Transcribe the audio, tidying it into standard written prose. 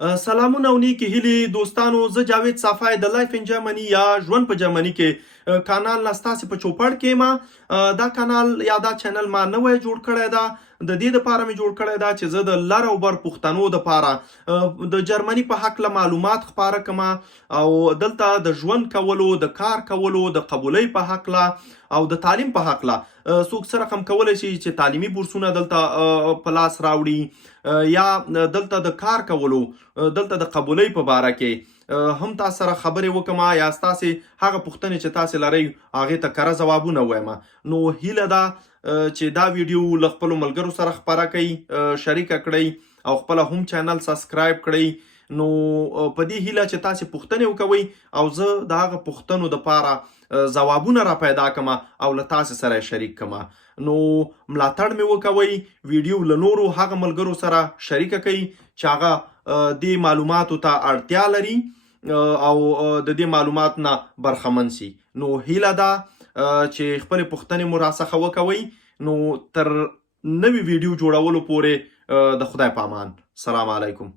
سلامونه او نیکی هیلې دوستانو، زه جاوید صافی د لایف ان جرمني یا ژوند په جرمني کې کانال نه ستاسې په چوپړ کې ما دا کانال یا دا چینل ما نوی جوړ کړی ده. د دې دپاره مې جوړ کړی ده چې زه د لر او بر پښتنو دپاره د جرمني په هکله معلومات خپاره کړم او دلته د ژوند کولو، د کار کولو، د قبولۍ په هکله او د تعلیم په هکله څوک څه رقم کولی شي چې تعلیمي بورسونه دلته په لاس راوړي یا دلته د کار کولو، دلته د قبولۍ په باره کې هم تاسو سره خبرې وکړم یا ستاسې هغه پوښتنې چې تاسې لرئ هغې ته کره ځوابونه ووایم. نو هیله ده چې دا ویډیو له خپلو ملګرو سره خپره کړئ، شریکه کړئ او خپله هم چینل سبسکرایب کړئ. نو په دې هیله چې تاسې پوښتنې وکوئ او زه د هغه پوښتنو دپاره ځوابونه را پیدا کړم او له تاسې سره یې شریک کړم. نو ملاتړ مې وکوئ، ویډیو له نورو هغه ملګرو سره شریکه کړئ چې هغه دې معلوماتو ته اړتیا لري او د دې معلومات نه برخمن سي. نو هیله ده چې خپلې پوښتنې مو راڅخه وکوئ. نو تر نوي ویډیو جوړولو پورې د خدای په امان. سلام علیکم.